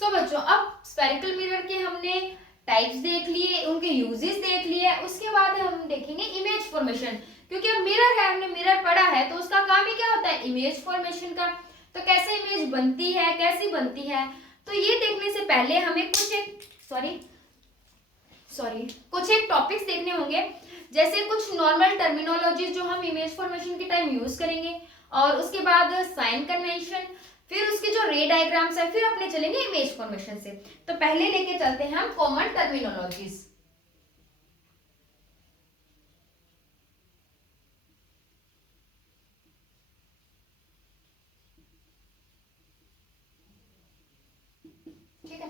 सो बच्चों, अब spherical mirror के हमने टाइप्स देख लिए, उनके यूजेस देख लिए, उसके बाद हम देखेंगे इमेज फॉर्मेशन। क्योंकि अब मिरर है, हमने मिरर पढ़ा है, तो उसका काम ही क्या होता है, इमेज फॉर्मेशन का। तो कैसे इमेज बनती है, कैसी बनती है, तो ये देखने से पहले हमें कुछ एक टॉपिक्स देखने होंगे। जैसे कुछ नॉर्मल टर्मिनोलॉजी जो हम इमेज फॉर्मेशन के टाइम यूज करेंगे, और उसके बाद साइन कन्वेंशन, फिर उसके जो रे डायग्राम्स है, फिर अपने चलेंगे इमेज फॉर्मेशन से। तो पहले लेके चलते हैं हम कॉमन टर्मिनोलॉजीज। ठीक है,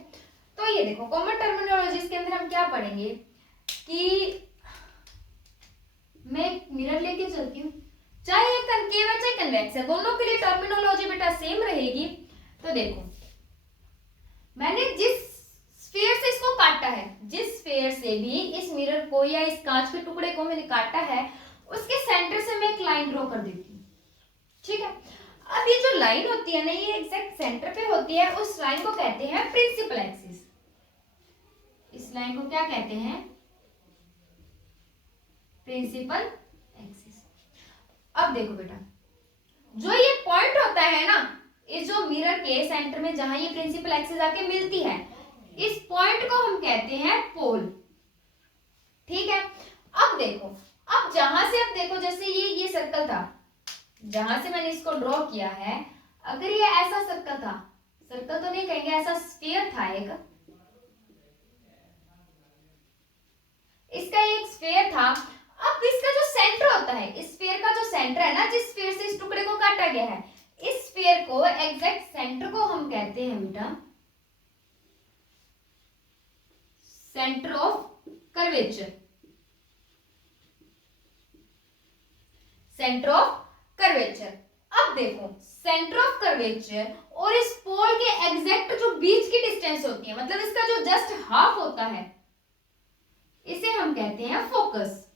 तो ये देखो कॉमन टर्मिनोलॉजीज के अंदर हम क्या पढ़ेंगे कि मैं एक मिरर लेके चलती हूँ, चाहे ये कनकेव है चाहे कन्वेक्स है, दोनों के लिए टर्मिनोलॉजी बेटा सेम रहेगी। तो देखो, मैंने जिस स्फीयर से इसको काटा है, जिस स्फीयर से भी इस मिरर को या इस कांच के टुकड़े को मैंने काटा है, उसके सेंटर से मैं एक लाइन ड्रॉ कर देती हूँ। ठीक है, अब ये जो लाइन होती है ना, ये एग्जैक्ट सेंटर पे होती है, उस लाइन को कहते हैं प्रिंसिपल एक्सिस। इस लाइन को क्या कहते हैं, प्रिंसिपल एक्सिस। अब देखो बेटा, जो ये पॉइंट होता है ना, इस जो मिरर के सेंटर में जहां ये प्रिंसिपल एक्सिस आके मिलती है, इस पॉइंट को हम कहते हैं पोल। ठीक है, अब देखो, अब जहां से, अब देखो जैसे ये सर्कल था, जहां से मैंने इसको ड्रॉ किया है, अगर ये ऐसा सर्कल था, सर्कल तो नहीं कहेंगे, ऐसा स्फीयर था एक, इसका एक स्फीयर था। अब इसका जो सेंटर होता है, इस स्फीयर का जो सेंटर है ना, जिस स्फीयर से इस टुकड़े को काटा गया है, इस स्फीयर को एग्जैक्ट सेंटर को हम कहते हैं बेटा centre of curvature. Centre of curvature. अब देखो, सेंटर ऑफ कर्वेचर और इस पोल के एग्जैक्ट जो बीच की डिस्टेंस होती है, मतलब इसका जो जस्ट हाफ होता है, इसे हम कहते हैं फोकस।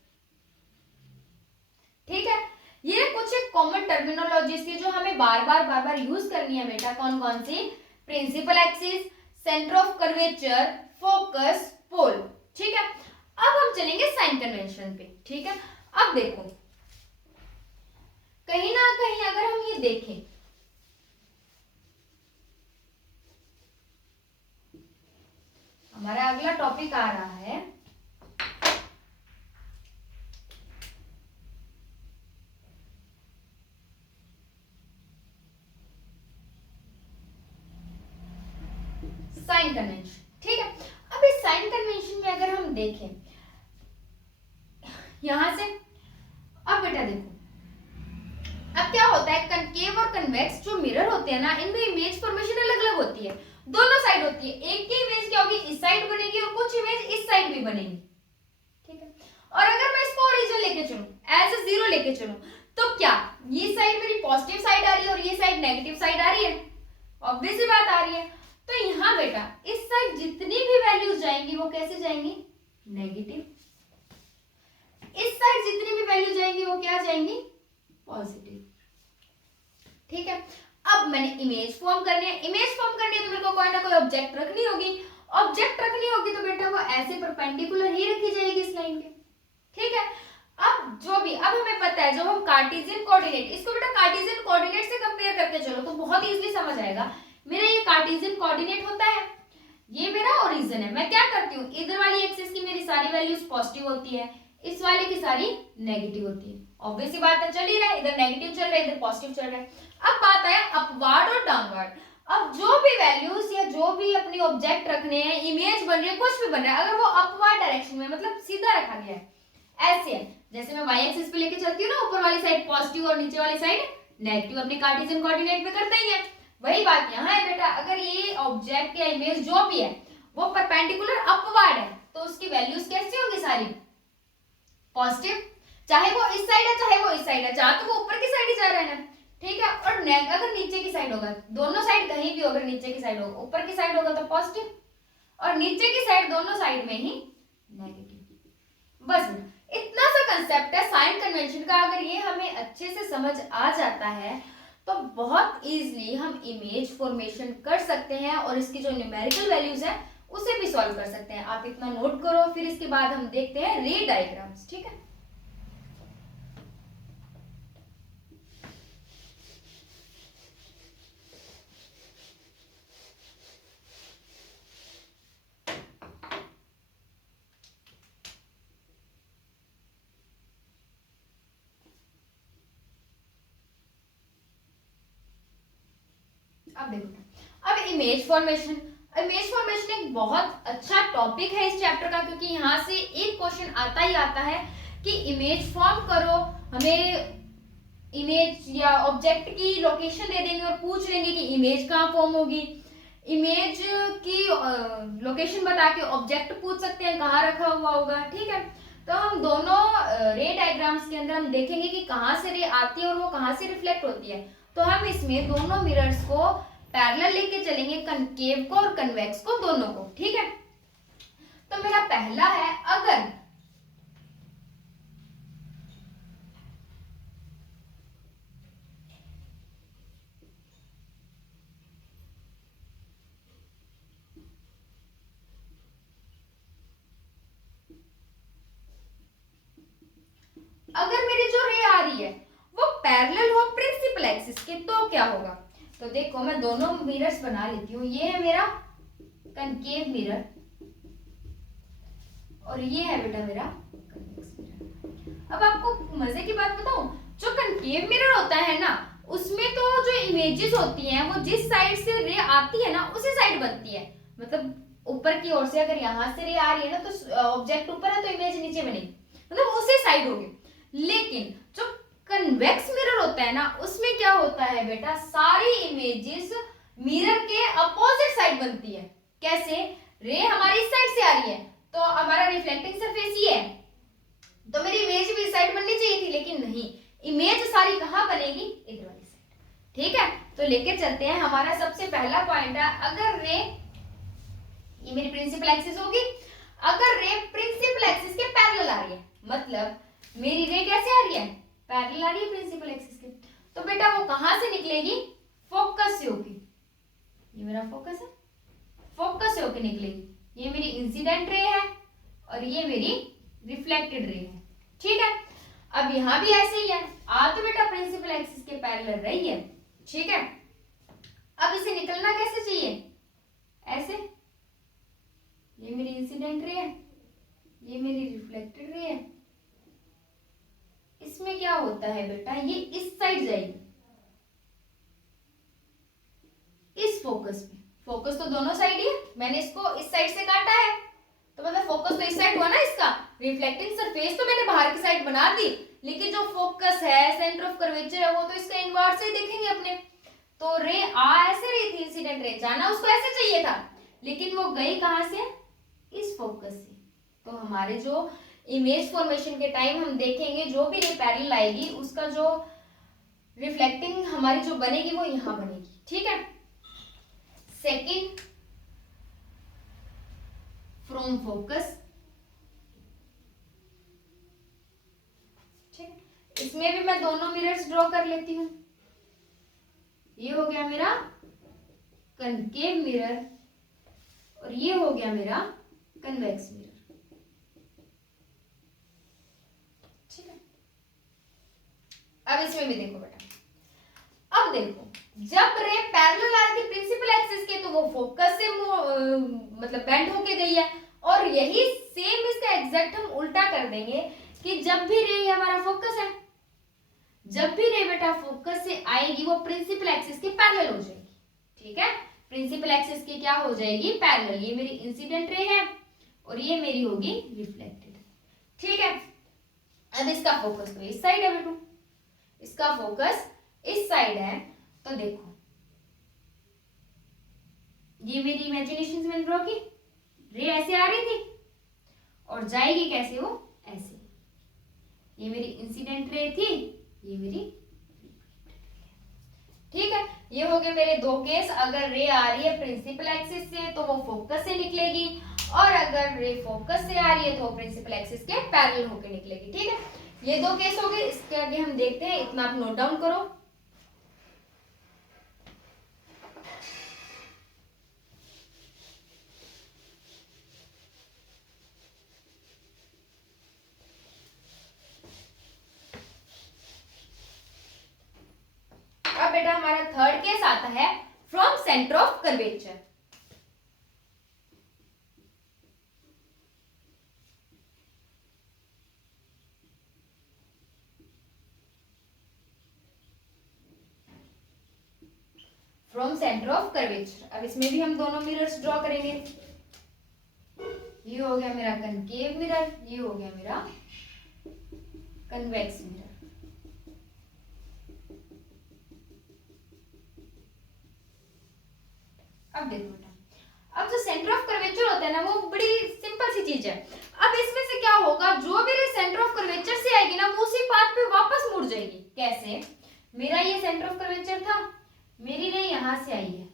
ठीक है, ये कुछ एक कॉमन टर्मिनोलॉजीज थी जो हमें बार बार यूज करनी है बेटा। कौन कौन सी, principal axis, centre of curvature, focus, pole. ठीक है, अब हम चलेंगे साइन कन्वेंशन पे। ठीक है, अब देखो, कहीं ना कहीं अगर हम ये देखें, हमारा अगला टॉपिक आ रहा है साइन कन्वेंशन। ठीक है, अब इस साइन कन्वेंशन में अगर हम देखें यहां से, अब बेटा देखो, अब क्या होता है, कनकेव और कन्वेक्स जो मिरर होते हैं ना, इनमें इमेज फॉर्मेशन अलग अलग होती है, दोनों साइड होती है। एक की इमेज क्या होगी, इस साइड बनेगी, और कुछ इमेज इस साइड भी बनेगी। ठीक है, और अगर मैं इसको ओरिजिन लेके चलूं, एज ए जीरो लेके चलूं, तो क्या ये साइड मेरी पॉजिटिव साइड आ रही है और ये साइड नेगेटिव साइड आ रही है, ऑब्वियस सी बात आ रही है। तो यहाँ बेटा इस साइड जितनी भी वैल्यूज जाएंगी वो कैसे जाएंगी, नेगेटिव। इस साइड जितनी भी वैल्यू जाएंगी वो क्या जाएंगी, पॉजिटिव। ठीक है, अब मैंने इमेज फॉर्म करनी है, इमेज फॉर्म करनी है तो मेरे को कोई ना कोई ऑब्जेक्ट रखनी होगी, ऑब्जेक्ट रखनी होगी तो बेटा वो ऐसे परपेंडिकुलर ही रखी जाएगी इस लाइन के। ठीक है, अब जो भी, अब हमें पता है जो हम कार्टेशियन कोऑर्डिनेट, इसको बेटा कार्टेशियन कोऑर्डिनेट से कंपेयर करके चलो तो बहुत इजीली समझ आएगा। मेरा ये कार्टेशियन कोऑर्डिनेट होता है, ये मेरा ओरिजिन है, मैं क्या करती हूँ, इधर वाली एक्सिस की मेरी सारी वैल्यूज पॉजिटिव होती है, इस वाले की सारी नेगेटिव होती है। ऑब्वियस सी बात है, चल ही रहा है, इधर नेगेटिव चल रहा है इधर पॉजिटिव चल रहा है। अब बात है अपवर्ड और डाउनवर्ड। अब जो भी वैल्यूज या जो भी अपनी ऑब्जेक्ट रखने हैं, इमेज बन रही है, कुछ भी बन रहा है, अगर वो अपवर्ड डायरेक्शन में, मतलब सीधा रखा गया है, ऐसे है, जैसे मैं वाई एक्सिस पे लेके चलती हूँ ना, ऊपर वाली साइड पॉजिटिव और नीचे वाली साइड नेगेटिव, अपने कार्टेशियन कोऑर्डिनेट में करते ही है, वही बात यहाँ है बेटा। अगर ये ऑब्जेक्ट या इमेज जो भी है वो परपेंडिकुलर अपवर्ड है, तो उसकी वैल्यूज कैसी होगी, सारी पॉजिटिव, चाहे वो इस साइड है चाहे वो इस साइड है, जहां तो वो ऊपर की साइड ही जा रहा है ना। ठीक है, और अगर नीचे की साइड होगा, दोनों साइड कहीं भी, अगर नीचे की साइड होगा, ऊपर की साइड होगा तो पॉजिटिव, और नीचे की साइड दोनों साइड में ही नेगेटिव। बस इतना सा कंसेप्ट है साइन कन्वेंशन का। अगर ये हमें अच्छे से समझ आ जाता है तो बहुत इजीली हम इमेज फॉर्मेशन कर सकते हैं और इसकी जो न्यूमेरिकल वैल्यूज है उसे भी सॉल्व कर सकते हैं। आप इतना नोट करो, फिर इसके बाद हम देखते हैं रे डायग्राम्स। ठीक है, अब देखो, अब इमेज फॉर्मेशन एक बहुत अच्छा टॉपिक है इस चैप्टर का, क्योंकि यहाँ से एक क्वेश्चन आता ही आता है कि इमेज फॉर्म करो, हमें इमेज या ऑब्जेक्ट की लोकेशन दे देंगे और पूछ लेंगे कि इमेज कहाँ फॉर्म होगी। इमेज की लोकेशन बता के ऑब्जेक्ट पूछ सकते हैं कहाँ रखा हुआ होगा। ठीक है, तो हम दोनों रे डायग्राम्स के अंदर हम देखेंगे कि कहाँ से रे आती है और वो कहाँ से रिफ्लेक्ट होती है। तो हम इसमें दोनों मिरर्स को पैरेलल लेके चलेंगे, कनकेव को और कन्वेक्स को, दोनों को। ठीक है, तो मेरा पहला है, अगर मेरी जो रे आ रही है वो पैरेलल हो प्रिंसिपल एक्सिस के, तो क्या होगा। तो देखो, मैं दोनों मिरर्स बना लेती हूँ। ये है मेरा कनकेव मिरर और ये है बेटा मेरा कन्वेक्स मिरर। अब आपको मजे की बात बताऊं, जो कनकेव मिरर होता है ना, उसमें तो जो इमेजेस होती हैं वो जिस साइड से रे आती है ना उसी साइड बनती है। मतलब ऊपर की ओर से अगर यहाँ से रे आ रही है ना, तो ऑब्जेक्ट ऊपर है तो इमेज नीचे बनेगी, मतलब उसी साइड होगी। लेकिन जो कन्वेक्स मिरर होता है ना, उसमें क्या होता है बेटा, सारी इमेजेस मिरर के अपोजिट साइड बनती है। कैसे, रे हमारी इस साइड से आ रही है तो हमारा रिफ्लेक्टिंग सरफेस ये है, तो मेरी इमेज भी इस साइड बननी चाहिए थी, लेकिन नहीं, इमेज सारी कहाँ बनेगी, इधर वाली साइड। ठीक है, तो लेके चलते हैं। हमारा सबसे पहला पॉइंट है, अगर रे, ये मेरी प्रिंसिपल एक्सिस होगी, अगर रे प्रिंसिपल एक्सिस के पैरेलल आ रही है, मतलब मेरी रे कैसे आ रही है, पैरेलल आ रही है प्रिंसिपल एक्सिस के, तो बेटा वो कहां से निकलेगी, फोकस से होगी। ये मेरा फोकस है, फोकस से होकर निकलेगी। ये मेरी इंसिडेंट रे है और ये मेरी रिफ्लेक्टेड रे है। ठीक है, अब यहां भी ऐसे ही है, आ तो बेटा प्रिंसिपल एक्सिस के पैरेलल रही है। ठीक है, अब इसे निकलना कैसे चाहिए, ऐसे। ये मेरी इंसिडेंट रे है, ये मेरी रिफ्लेक्टेड रे है। इसमें क्या होता है बेटा, ये इस साइड जाएगी, इस फोकस में। फोकस तो दोनों साइड ही है, मैंने इसको इस साइड से काटा है, तो मतलब फोकस तो इस साइड हुआ ना इसका। रिफ्लेक्टिंग सरफेस तो मैंने बाहर की साइड बना दी, लेकिन जो फोकस है, सेंटर ऑफ कर्वेचर है, वो तो इसका इनवर्स से देखेंगे अपने। तो रे आ ऐसे रही थी, इंसिडेंट रे जाना उसको ऐसे चाहिए था, लेकिन वो गई कहां से, इस फोकस से। तो हमारे जो इमेज फॉर्मेशन के टाइम हम देखेंगे, जो भी रे पैरेलल आएगी उसका जो रिफ्लेक्टिंग हमारी जो बनेगी वो यहां बनेगी। ठीक है, सेकंड, फ्रॉम फोकस। ठीक है, इसमें भी मैं दोनों मिरर्स ड्रॉ कर लेती हूं। ये हो गया मेरा कनकेव मिरर और ये हो गया मेरा कन्वेक्स मिरर। ठीक है, अब इसमें भी देखो बेटा, अब देखो, जब रे पैरेलल आ रही थी प्रिंसिपल एक्सिस के, तो वो फोकस से मतलब बेंड होके गई है। और यही सेम इसका एग्जैक्ट हम उल्टा कर देंगे कि जब भी रे, हमारा फोकस है, जब भी रे बेटा फोकस से आएगी वो प्रिंसिपल एक्सिस के पैरेलल हो जाएगी। ठीक है, प्रिंसिपल एक्सिस की क्या हो जाएगी, पैरेलल। ये मेरी इंसिडेंट रे है और ये मेरी होगी रिफ्लेक्टेड। ठीक है, अब इसका फोकस तो इस साइड है बेटू, इसका फोकस इस साइड है। तो देखो, ये मेरी इमेजिनेशन से मैंने ड्रॉ की, रे ऐसे आ रही थी और जाएगी कैसे, वो ऐसे। ये मेरी इंसिडेंट रे थी, ये मेरी। ठीक है, ये हो गए मेरे दो केस। अगर रे आ रही है प्रिंसिपल एक्सिस से तो वो फोकस से निकलेगी, और अगर रे फोकस से आ रही है तो प्रिंसिपल एक्सिस के पैरेलल होकर निकलेगी। ठीक है, ये दो केस हो गए। इसके आगे हम देखते हैं, इतना आप नोट डाउन करो। हमारा थर्ड केस आता है from centre of curvature. From centre of curvature. अब इसमें भी हम दोनों मिरर्स ड्रॉ करेंगे। ये हो गया मेरा कनकेव मिरर, ये हो गया मेरा कन्वेक्स मिरर। अब देखो बेटा, अब जो सेंटर ऑफ कर्वेचर होता है ना, वो बड़ी सिंपल सी चीज है। अब इसमें से क्या होगा, जो भी रे सेंटर ऑफ कर्वेचर से आएगी ना, वो उसी पाथ पे वापस मुड़ जाएगी। कैसे? मेरा ये सेंटर ऑफ कर्वेचर था, मेरी रे यहां से आई है,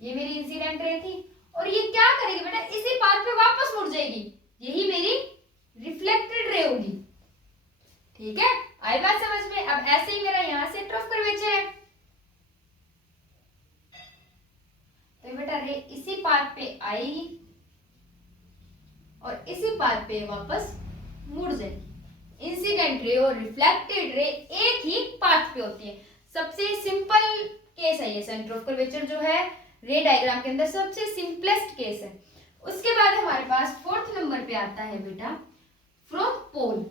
ये मेरी इंसिडेंट रे थी, और ये क्या करेगी बेटा, इसी पाथ पे वापस मुड़ जाएगी। यही मेरी रिफ्लेक्टेड रे होगी। ठीक है, आई बात समझ में? अब ऐसे ही मेरा यहां सेंटर ऑफ कर्वेचर है, तो बेटा रे इसी पाथ पे आएगी और इसी पाथ पे वापस मुड़ जाएगी। इंसिडेंट रे और रिफ्लेक्टेड रे एक ही पाथ पे होती है। सबसे सिंपल केस है ये सेंटर ऑफ कर्वेचर जो है रे डायग्राम के अंदर, सबसे सिंपलेस्ट केस है। उसके बाद हमारे पास फोर्थ नंबर पे आता है बेटा फ्रॉम पोल।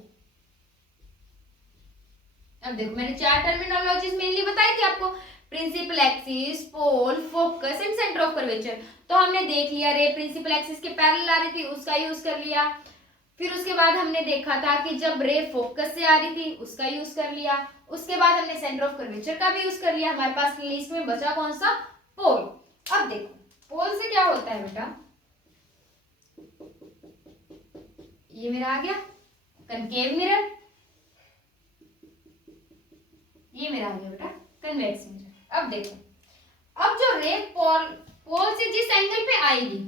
अब देखो, मैंने 4 टर्मिनोलॉजीज मेनली बताई थी आपको, principal axis, pole, focus and centre of curvature. तो हमने देख लिया रे प्रिंसिपल एक्सिस के पैरेलल आ रही थी, उसका यूज कर लिया। फिर उसके बाद हमने देखा था कि जब रे फोकस से आ रही थी, उसका यूज कर लिया। उसके बाद हमने सेंटर ऑफ कर्वेचर का भी यूज कर लिया। हमारे पास लिस्ट में बचा कौन सा? पोल। अब देखो, पोल से क्या होता है बेटा, ये मेरा आ गया कनकेव मिरर, ये मेरा आ गया बेटा कन्वेक्स मिरर। अब देखो, अब जो रे पोल से जिस एंगल पे आएगी,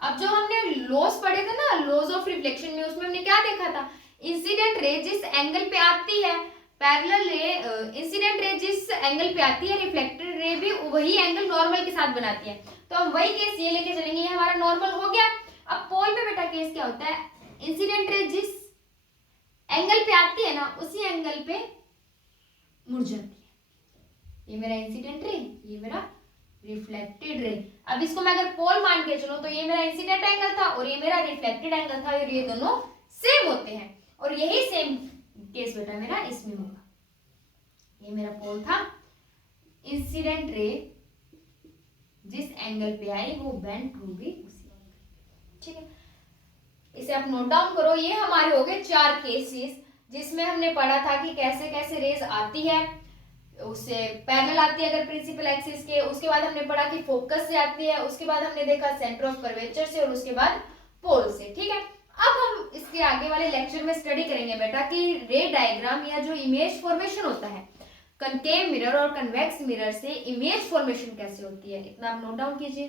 अब जो हमने लॉस पढ़े थे ना, लॉस ऑफ रिफ्लेक्शन में, उसमें हमने क्या देखा था, इंसिडेंट रे जिस एंगल पे आती है, पैरेलल रे, इंसिडेंट रे जिस एंगल पे आती है, रिफ्लेक्टेड रे भी वही एंगल नॉर्मल के साथ बनाती है। तो हम वही केस ये लेके चलेंगे, ये हमारा नॉर्मल हो गया। अब पोल में बेटा केस क्या होता है, इंसिडेंट रे जिस एंगल पे आती है ना, उसी एंगल पे मुड़ जाती है। ये मेरा इंसिडेंट रे, ये मेरा रिफ्लेक्टेड रे। अब इसको मैं अगर पोल मान के चलूं, तो ये मेरा इंसिडेंट एंगल था और ये मेरा रिफ्लेक्टेड एंगल था, और ये दोनों सेम होते हैं। और यही सेम केस बेटा मेरा इसमें होगा। ये मेरा पोल था, इंसिडेंट रे जिस एंगल पे आई वो बेंट होगी उसी एंगल। ठीक है, इसे आप नोट डाउन करो। ये हमारे हो गए 4 केसेस, जिसमें हमने पढ़ा था कि कैसे कैसे रेज आती है, उससे पैरेलल आती है अगर प्रिंसिपल एक्सिस के। उसके बाद हमने पढ़ा कि फोकस से आती है। उसके बाद हमने देखा सेंटर ऑफ कर्वेचर से, और उसके बाद पोल से। ठीक है, अब हम इसके आगे वाले लेक्चर में स्टडी करेंगे बेटा कि रे डायग्राम या जो इमेज फॉर्मेशन होता है कनकेव मिरर और कन्वेक्स मिरर से, इमेज फॉर्मेशन कैसे होती है। इतना आप नोट डाउन कीजिए।